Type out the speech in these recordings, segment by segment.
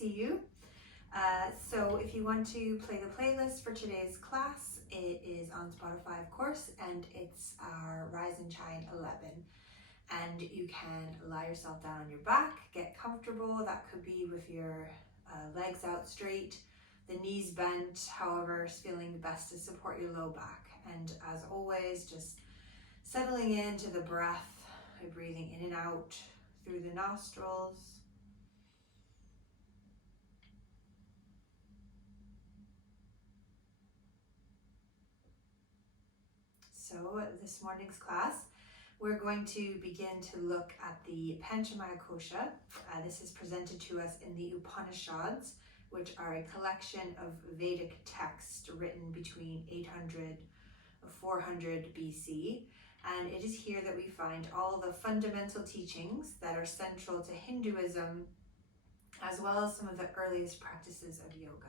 see you. So if you want to play the playlist for today's class, it is on Spotify, of course, and it's our Rise and Shine 11. And you can lie yourself down on your back, get comfortable. That could be with your legs out straight, the knees bent, however is feeling best to support your low back. And as always, just settling into the breath by breathing in and out through the nostrils. So this morning's class, we're going to begin to look at the Annamaya Kosha. This is presented to us in the Upanishads, which are a collection of Vedic texts written between 800 and 400 BC. And it is here that we find all the fundamental teachings that are central to Hinduism, as well as some of the earliest practices of yoga.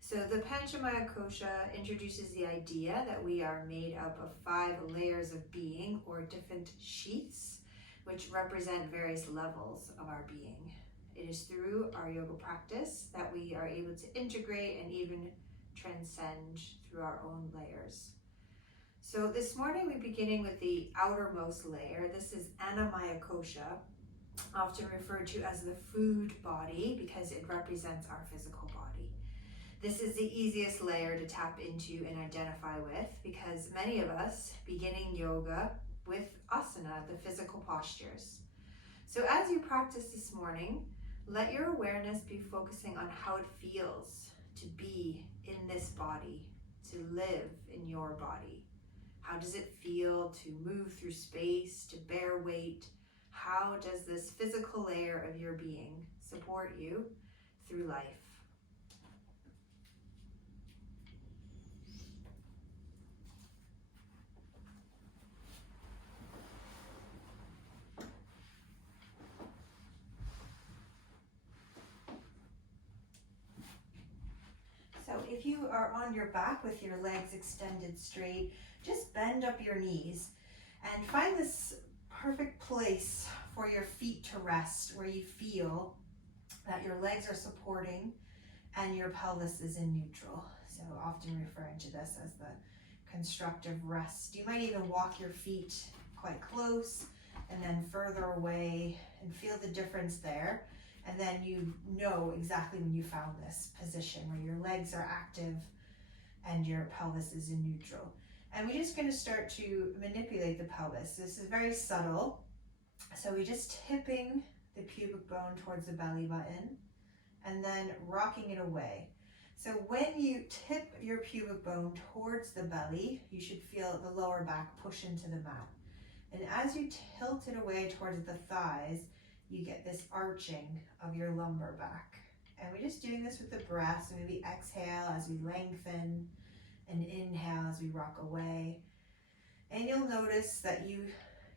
So the Annamaya Kosha introduces the idea that we are made up of 5 layers of being, or different sheaths, which represent various levels of our being. It is through our yoga practice that we are able to integrate and even transcend through our own layers. So this morning we're beginning with the outermost layer. This is Annamaya Kosha, often referred to as the food body because it represents our physical body. This is the easiest layer to tap into and identify with because many of us beginning yoga with asana, the physical postures. So as you practice this morning, let your awareness be focusing on how it feels to be in this body, to live in your body. How does it feel to move through space, to bear weight? How does this physical layer of your being support you through life? So if you are on your back with your legs extended straight, just bend up your knees and find this perfect place for your feet to rest, where you feel that your legs are supporting and your pelvis is in neutral. So often referring to this as the constructive rest. You might even walk your feet quite close and then further away and feel the difference there. And then you know exactly when you found this position where your legs are active and your pelvis is in neutral. And we're just going to start to manipulate the pelvis. This is very subtle. So we're just tipping the pubic bone towards the belly button and then rocking it away. So when you tip your pubic bone towards the belly, you should feel the lower back push into the mat. And as you tilt it away towards the thighs, you get this arching of your lumbar back. And we're just doing this with the breath. So maybe exhale as we lengthen and inhale as we rock away. And you'll notice that you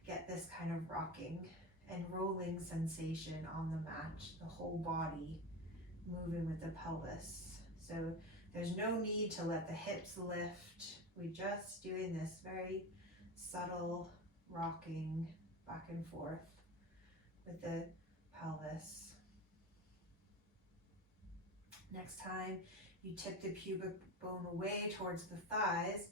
get this kind of rocking and rolling sensation on the mat, the whole body moving with the pelvis. So there's no need to let the hips lift. We're just doing this very subtle rocking back and forth with the pelvis. Next time you tip the pubic bone away towards the thighs,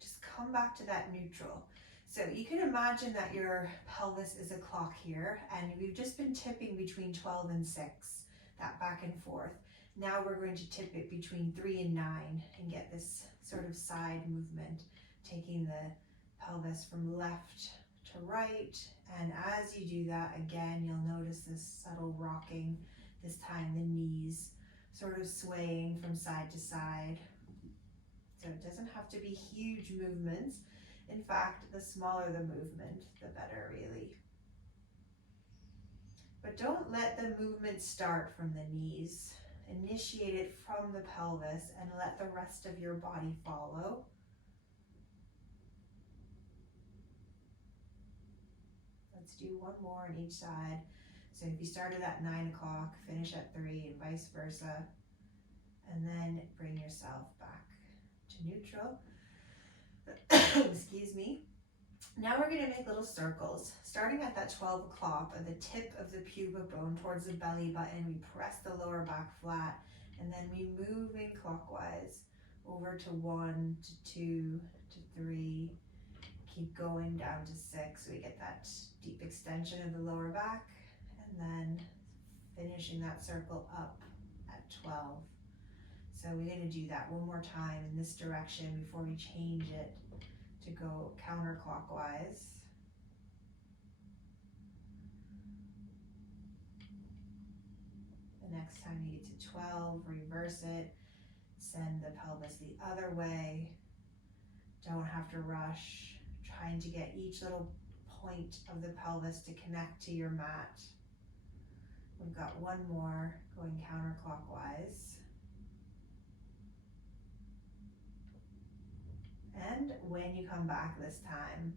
just come back to that neutral. So you can imagine that your pelvis is a clock here, and we've just been tipping between 12 and 6, that back and forth. Now we're going to tip it between 3 and 9 and get this sort of side movement, taking the pelvis from left to right. And as you do that, again, you'll notice this subtle rocking, this time the knees sort of swaying from side to side. So it doesn't have to be huge movements. In fact, the smaller the movement, the better, really. But don't let the movement start from the knees. Initiate it from the pelvis and let the rest of your body follow. Let's do one more on each side. So if you started at 9 o'clock, finish at 3 and vice versa. And then bring yourself back to neutral. Excuse me. Now we're gonna make little circles, starting at that 12 o'clock at the tip of the pubic bone towards the belly button. We press the lower back flat, and then we move in clockwise over to 1 to 2 to 3. Keep going down to 6. We get that deep extension of the lower back, and then finishing that circle up at 12. So we're gonna do that one more time in this direction before we change it to go counterclockwise. The next time you get to 12, reverse it, send the pelvis the other way. Don't have to rush, trying to get each little point of the pelvis to connect to your mat. We've got one more going counterclockwise. And when you come back this time,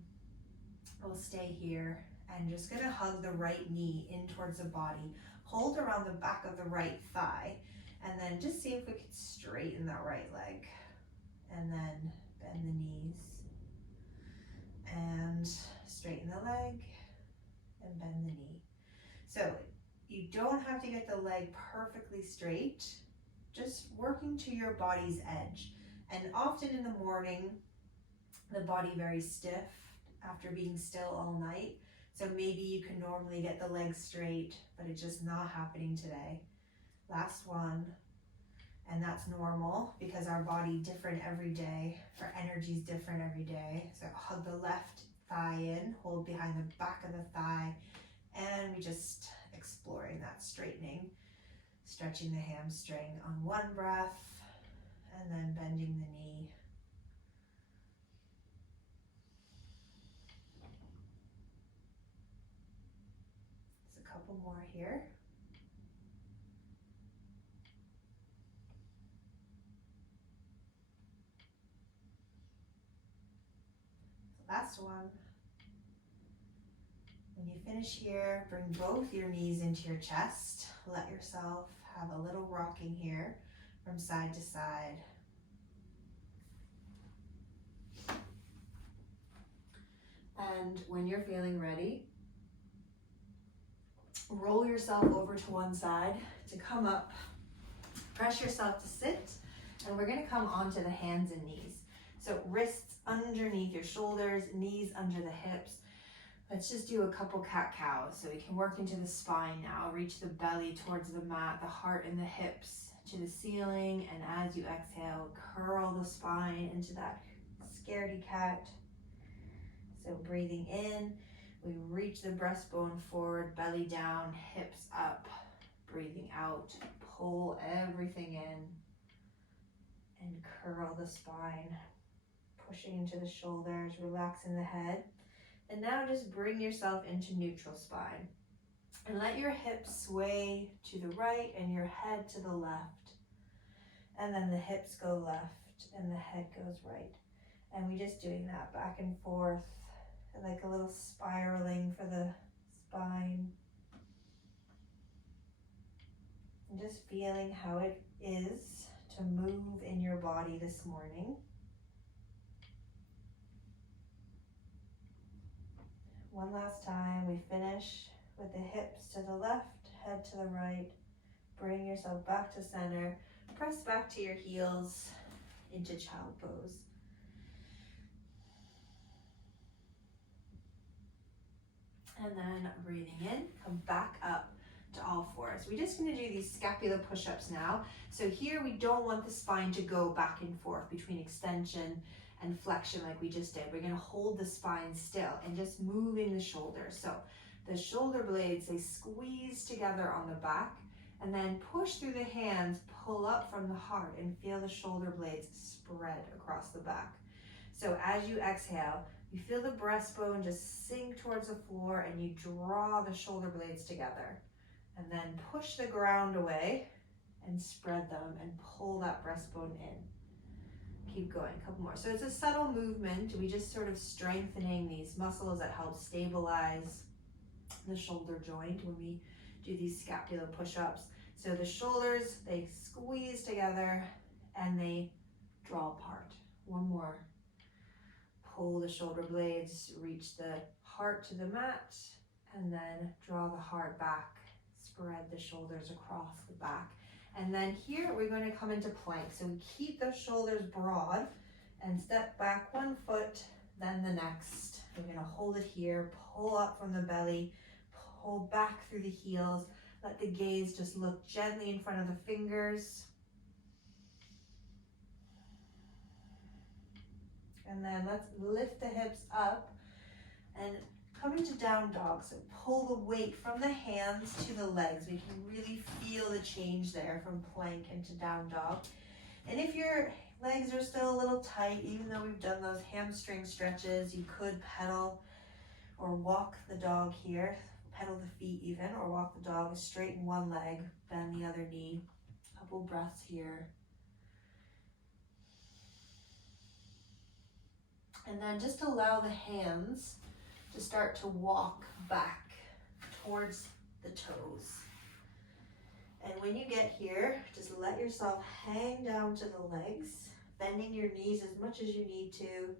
we'll stay here and just gonna hug the right knee in towards the body. Hold around the back of the right thigh, and then just see if we can straighten that right leg. And then bend the knees and straighten the leg and bend the knee. So you don't have to get the leg perfectly straight, just working to your body's edge. And often in the morning, the body very stiff after being still all night. So maybe you can normally get the legs straight, but it's just not happening today. Last one, and that's normal because our body different every day. Our energy is different every day. So hug the left thigh in, hold behind the back of the thigh, and we just exploring that straightening, stretching the hamstring on one breath, and then bending the knee. Just a couple more here. Last one. When you finish here, bring both your knees into your chest. Let yourself have a little rocking here from side to side. And when you're feeling ready, roll yourself over to one side to come up. Press yourself to sit, and we're gonna come onto the hands and knees. So wrists underneath your shoulders, knees under the hips. Let's just do a couple cat-cows so we can work into the spine now. Reach the belly towards the mat, the heart and the hips to the ceiling, and as you exhale, curl the spine into that scaredy cat. So breathing in, we reach the breastbone forward, belly down, hips up. Breathing out, pull everything in and curl the spine. Pushing into the shoulders, relaxing the head. And now just bring yourself into neutral spine. And let your hips sway to the right and your head to the left. And then the hips go left and the head goes right. And we're just doing that back and forth, like a little spiraling for the spine. And just feeling how it is to move in your body this morning. One last time, we finish with the hips to the left, head to the right. Bring yourself back to center. Press back to your heels into child pose. And then breathing in, come back up to all fours. We're just gonna do these scapular push-ups now. So here we don't want the spine to go back and forth between extension and flexion like we just did. We're gonna hold the spine still and just moving the shoulders. So the shoulder blades, they squeeze together on the back and then push through the hands, pull up from the heart and feel the shoulder blades spread across the back. So as you exhale, you feel the breastbone just sink towards the floor and you draw the shoulder blades together. And then push the ground away and spread them and pull that breastbone in. Keep going, a couple more. So it's a subtle movement. We just sort of strengthening these muscles that help stabilize the shoulder joint when we do these scapular push-ups. So the shoulders, they squeeze together and they draw apart. One more. pull the shoulder blades, reach the heart to the mat, and then draw the heart back. Spread the shoulders across the back. And then here we're going to come into plank. So we keep those shoulders broad and step back one foot, then the next. We're going to hold it here, pull up from the belly, pull back through the heels. Let the gaze just look gently in front of the fingers. And then let's lift the hips up and come into down dog. So pull the weight from the hands to the legs. We can really feel the change there from plank into down dog. And if your legs are still a little tight, even though we've done those hamstring stretches, you could pedal or walk the dog here. Pedal the feet even, or walk the dog, straighten one leg, bend the other knee. Couple breaths here. And then just allow the hands to start to walk back towards the toes. And when you get here, just let yourself hang down to the legs, bending your knees as much as you need to.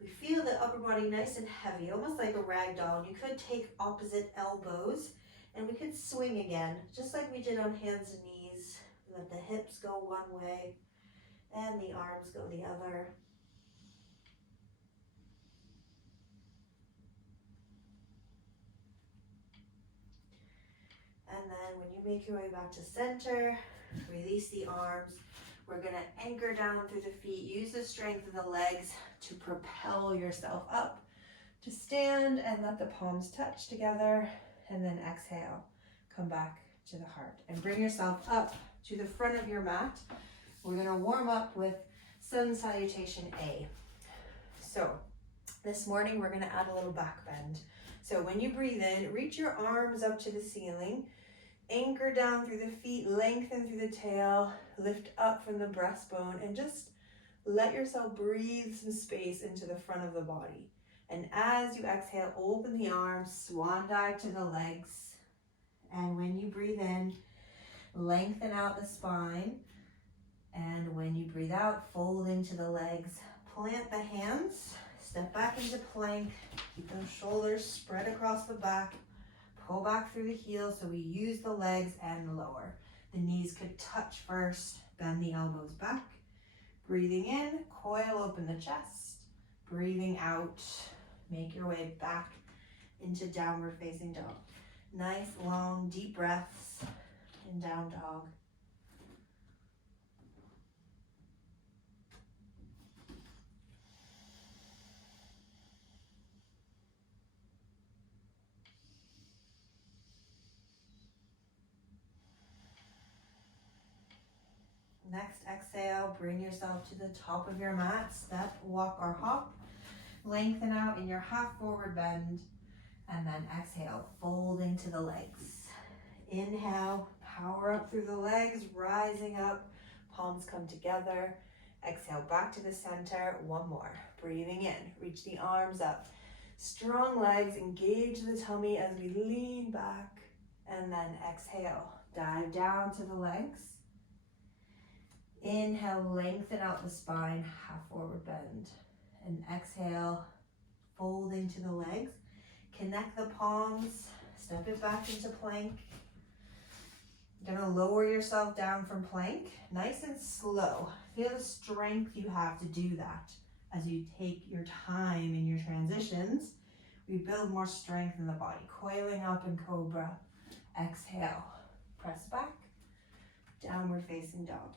We feel the upper body nice and heavy, almost like a rag doll. You could take opposite elbows and we could swing again, just like we did on hands and knees. Let the hips go one way and the arms go the other. And then when you make your way back to center, release the arms. We're going to anchor down through the feet. Use the strength of the legs to propel yourself up to stand and let the palms touch together. And then exhale, come back to the heart and bring yourself up to the front of your mat. We're going to warm up with Sun Salutation A. So this morning we're going to add a little back bend. So when you breathe in, reach your arms up to the ceiling. Anchor down through the feet, lengthen through the tail, lift up from the breastbone, and just let yourself breathe some space into the front of the body. And as you exhale, open the arms, swan dive to the legs. And when you breathe in, lengthen out the spine. And when you breathe out, fold into the legs. Plant the hands, step back into plank, keep those shoulders spread across the back. Pull back through the heels so we use the legs and lower. The knees could touch first, bend the elbows back. Breathing in, coil open the chest. Breathing out, make your way back into downward facing dog. Nice, long, deep breaths in down dog. Next exhale, bring yourself to the top of your mat. Step, walk, or hop. Lengthen out in your half forward bend. And then exhale, fold into the legs. Inhale, power up through the legs, rising up. Palms come together. Exhale, back to the center. One more. Breathing in, reach the arms up. Strong legs, engage the tummy as we lean back. And then exhale, dive down to the legs. Inhale, lengthen out the spine, half forward bend. And exhale, fold into the legs. Connect the palms, step it back into plank. You're gonna lower yourself down from plank, nice and slow. Feel the strength you have to do that. As you take your time in your transitions, we build more strength in the body. Coiling up in cobra. Exhale, press back, downward facing dog.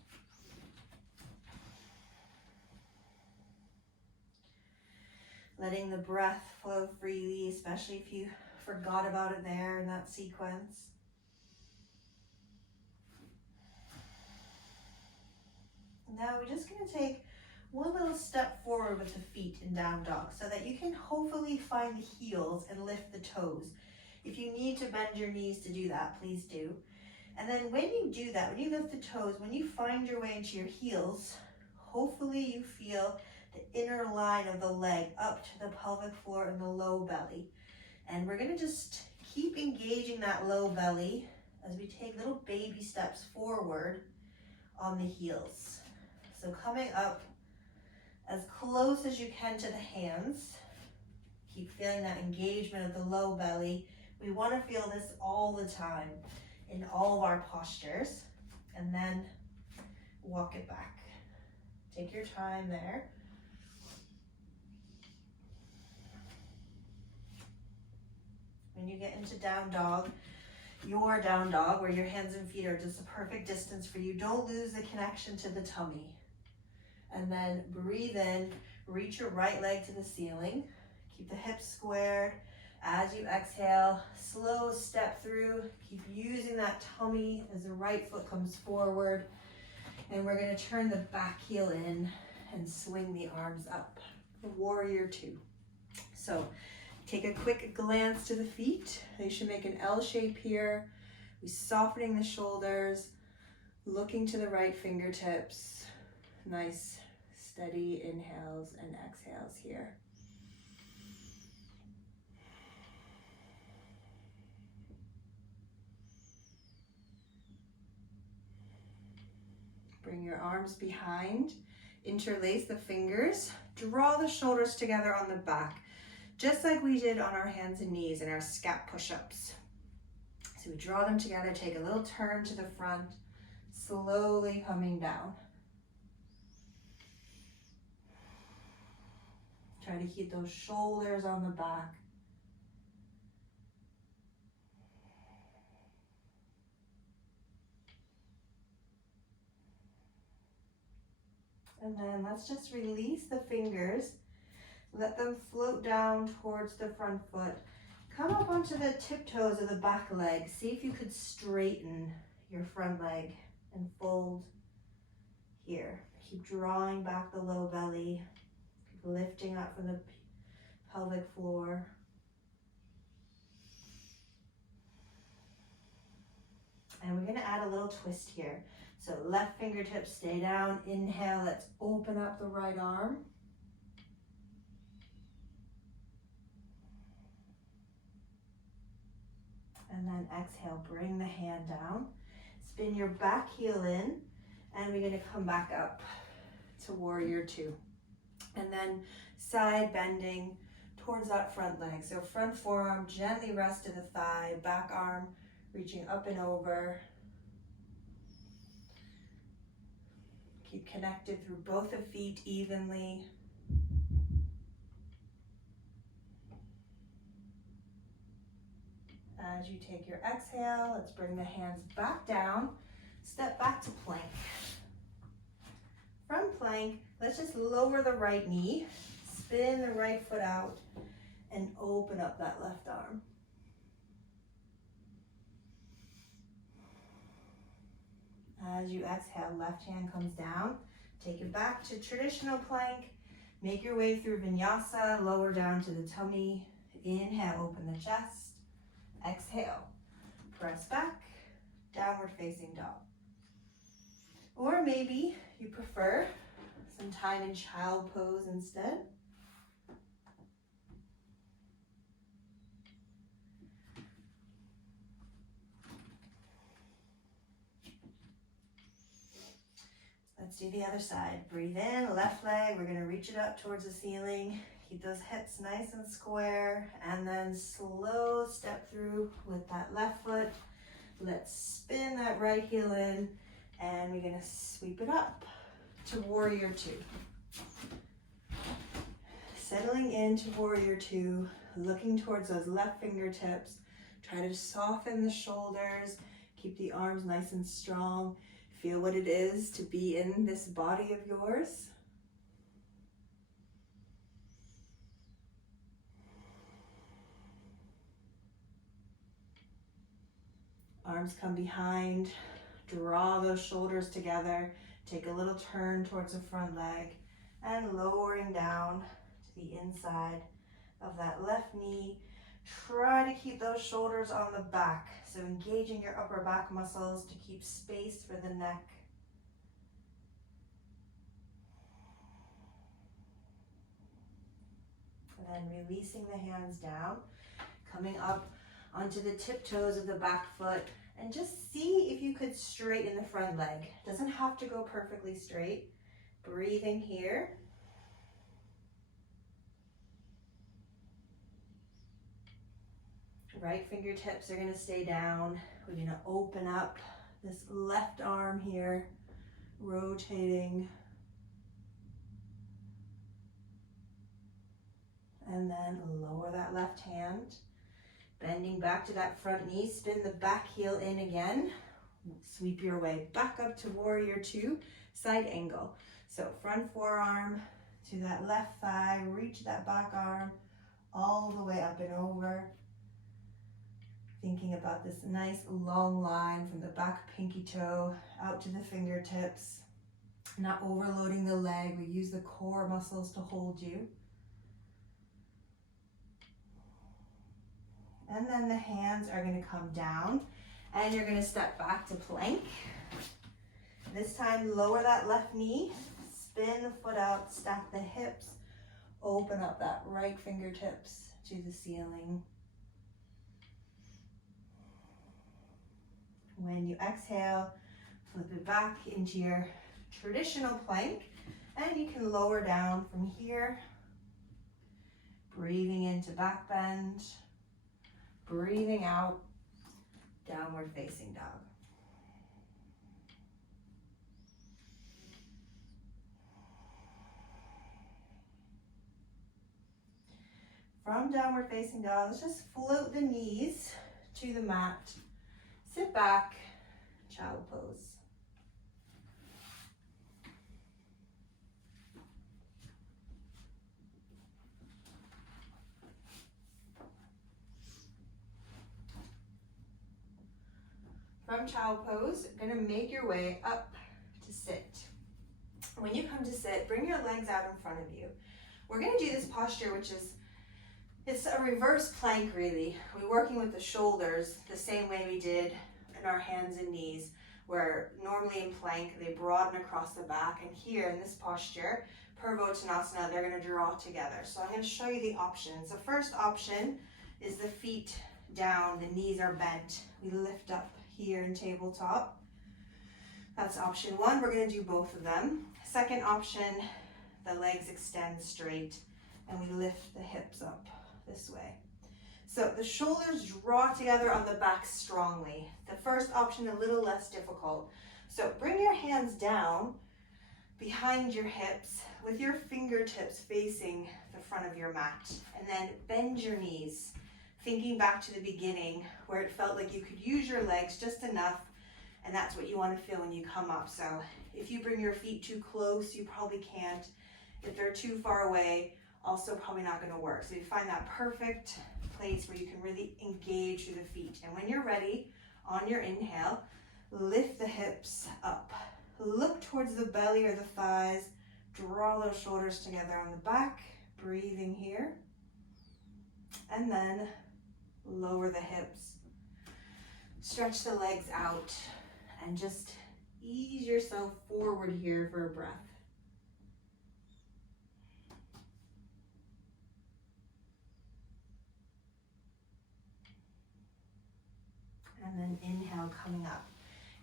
Letting the breath flow freely, especially if you forgot about it there in that sequence. Now we're just going to take one little step forward with the feet in down dog so that you can hopefully find the heels and lift the toes. If you need to bend your knees to do that, please do. And then when you do that, when you lift the toes, when you find your way into your heels, hopefully you feel the inner line of the leg up to the pelvic floor and the low belly. And we're going to just keep engaging that low belly as we take little baby steps forward on the heels. So coming up as close as you can to the hands. Keep feeling that engagement of the low belly. We want to feel this all the time in all of our postures. And then walk it back. Take your time there. When you get into down dog, your down dog, where your hands and feet are just a perfect distance for you, don't lose the connection to the tummy. And then breathe in, reach your right leg to the ceiling. Keep the hips squared. As you exhale, slow step through. Keep using that tummy as the right foot comes forward. And we're going to turn the back heel in and swing the arms up. Warrior two. So take a quick glance to the feet. They should make an L shape here. We're softening the shoulders, looking to the right fingertips. Nice, steady inhales and exhales here. Bring your arms behind, interlace the fingers, draw the shoulders together on the back, just like we did on our hands and knees in our scap push-ups. So we draw them together, take a little turn to the front, slowly coming down. Try to keep those shoulders on the back. And then let's just release the fingers. Let them float down towards the front foot. Come up onto the tiptoes of the back leg. See if you could straighten your front leg and fold here. Keep drawing back the low belly. Keep lifting up from the pelvic floor. And we're going to add a little twist here. So left fingertips stay down. Inhale, let's open up the right arm. And then exhale, bring the hand down. Spin your back heel in, and we're going to come back up to warrior two. And then side bending towards that front leg. So front forearm gently rest to the thigh, back arm reaching up and over. Keep connected through both the feet evenly. As you take your exhale, let's bring the hands back down. Step back to plank. From plank, let's just lower the right knee, spin the right foot out, and open up that left arm. As you exhale, left hand comes down. Take it back to traditional plank. Make your way through vinyasa, lower down to the tummy. Inhale, open the chest. Exhale, press back, downward facing dog. Or maybe you prefer some time in child pose instead. Let's do the other side. Breathe in, left leg. We're going to reach it up towards the ceiling. Keep those hips nice and square. And then slow step through with that left foot. Let's spin that right heel in. And we're going to sweep it up to warrior two. Settling into warrior two. Looking towards those left fingertips. Try to soften the shoulders. Keep the arms nice and strong. Feel what it is to be in this body of yours. Arms come behind. Draw those shoulders together. Take a little turn towards the front leg and lowering down to the inside of that left knee. Try to keep those shoulders on the back. So engaging your upper back muscles to keep space for the neck. And then releasing the hands down, coming up onto the tiptoes of the back foot, and just see if you could straighten the front leg. Doesn't have to go perfectly straight. Breathing here. right fingertips are gonna stay down. We're gonna open up this left arm here, rotating. And then lower that left hand. Bending back to that front knee, spin the back heel in again. Sweep your way back up to warrior two, side angle. So front forearm to that left thigh, reach that back arm all the way up and over. Thinking about this nice long line from the back pinky toe out to the fingertips. Not overloading the leg, we use the core muscles to hold you. And then the hands are going to come down and you're going to step back to plank. This time lower that left knee, spin the foot out, stack the hips, open up that right fingertips to the ceiling. When you exhale, flip it back into your traditional plank and you can lower down from here. Breathing into back bend. Breathing out, downward facing dog. From downward facing dog, let's just float the knees to the mat. Sit back, child pose. From child pose, you're gonna make your way up to sit. When you come to sit, bring your legs out in front of you. We're gonna do this posture, which is, it's a reverse plank really. We're working with the shoulders the same way we did in our hands and knees, where normally in plank, they broaden across the back, and here in this posture, Purvottanasana, they're gonna draw together. So I'm gonna show you the options. The first option is the feet down, the knees are bent. We lift up here in tabletop. That's option one. We're going to do both of them. Second option, the legs extend straight and we lift the hips up this way. So the shoulders draw together on the back strongly. The first option a little less difficult. So bring your hands down behind your hips with your fingertips facing the front of your mat, and then bend your knees. Thinking back to the beginning where it felt like you could use your legs just enough, and that's what you want to feel when you come up. So if you bring your feet too close, you probably can't. If they're too far away, also probably not going to work. So you find that perfect place where you can really engage through the feet. And when you're ready, on your inhale, lift the hips up. Look towards the belly or the thighs. Draw those shoulders together on the back. Breathing here. And then lower the hips, stretch the legs out, and just ease yourself forward here for a breath. And then inhale, coming up.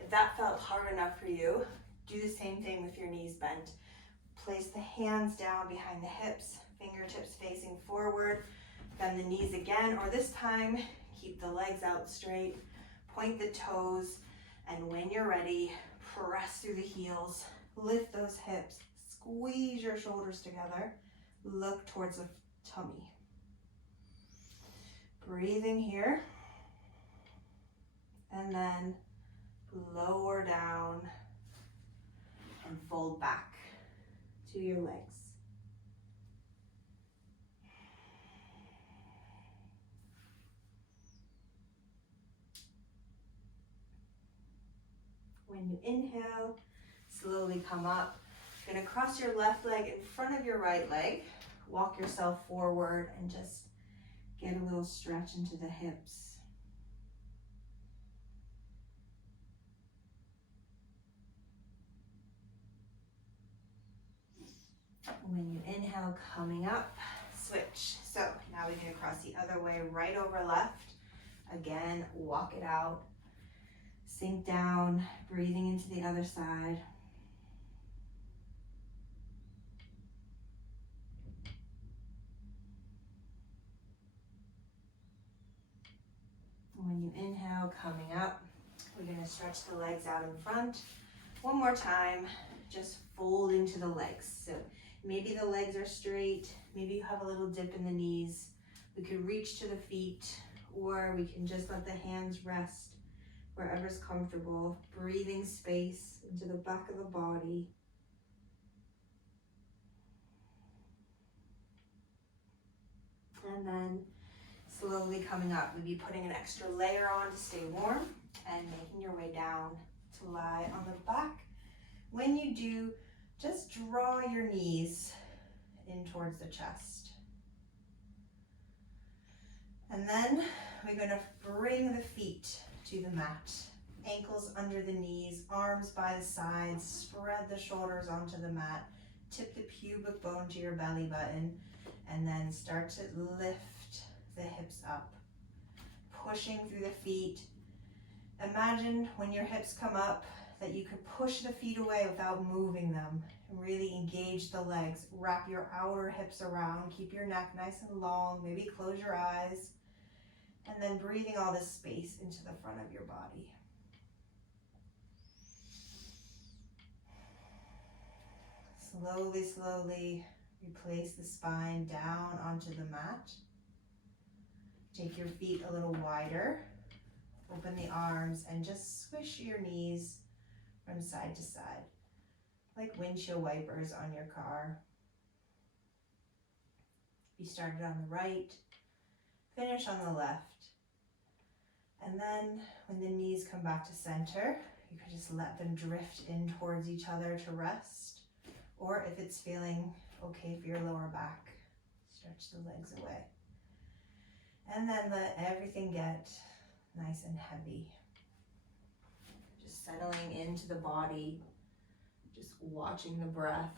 If that felt hard enough for you, do the same thing with your knees bent. Place the hands down behind the hips, fingertips facing forward. Bend the knees again, or this time, keep the legs out straight, point the toes, and when you're ready, press through the heels, lift those hips, squeeze your shoulders together, look towards the tummy. Breathing here, and then lower down and fold back to your legs. When you inhale, slowly come up. You're gonna cross your left leg in front of your right leg. Walk yourself forward and just get a little stretch into the hips. When you inhale, coming up, switch. So now we're gonna cross the other way, right over left. Again, walk it out. Sink down, breathing into the other side. And inhale, coming up. We're gonna stretch the legs out in front. One more time, just fold into the legs. So maybe the legs are straight, maybe you have a little dip in the knees. We could reach to the feet, or we can just let the hands rest wherever's comfortable. Breathing space into the back of the body. And then slowly coming up, maybe putting an extra layer on to stay warm and making your way down to lie on the back. When you do, just draw your knees in towards the chest. And then we're going to bring the feet to the mat. Ankles under the knees, arms by the sides, spread the shoulders onto the mat, tip the pubic bone to your belly button, and then start to lift the hips up, pushing through the feet. Imagine when your hips come up that you could push the feet away without moving them, and really engage the legs. Wrap your outer hips around, keep your neck nice and long, maybe close your eyes, and then breathing all this space into the front of your body. Slowly, slowly replace the spine down onto the mat. Take your feet a little wider. Open the arms and just squish your knees from side to side, like windshield wipers on your car. If you started on the right, finish on the left. And then when the knees come back to center, you can just let them drift in towards each other to rest. Or if it's feeling okay for your lower back, stretch the legs away. And then let everything get nice and heavy. Just settling into the body, just watching the breath.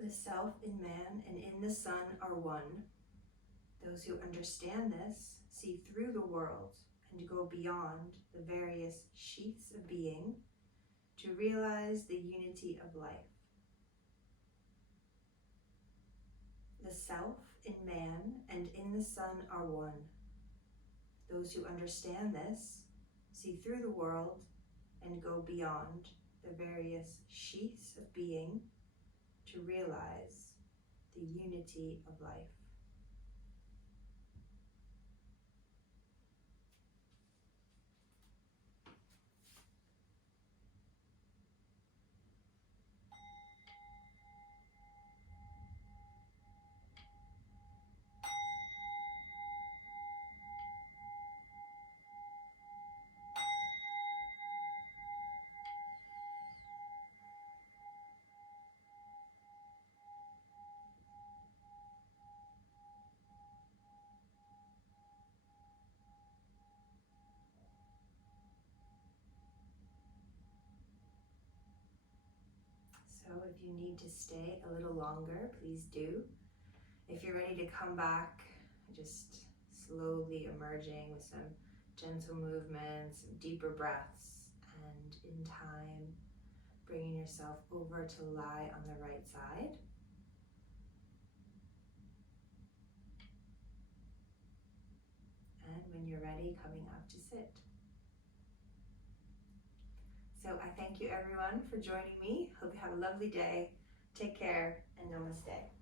The self in man and in the sun are one. Those who understand this see through the world and go beyond the various sheaths of being to realize the unity of life. The self in man and in the sun are one. Those who understand this see through the world and go beyond the various sheaths of being to realize the unity of life. So if you need to stay a little longer, please do. If you're ready to come back, just slowly emerging with some gentle movements, some deeper breaths, and in time, bringing yourself over to lie on the right side. And when you're ready, coming up to sit. So I thank you everyone for joining me. Hope you have a lovely day. Take care and namaste.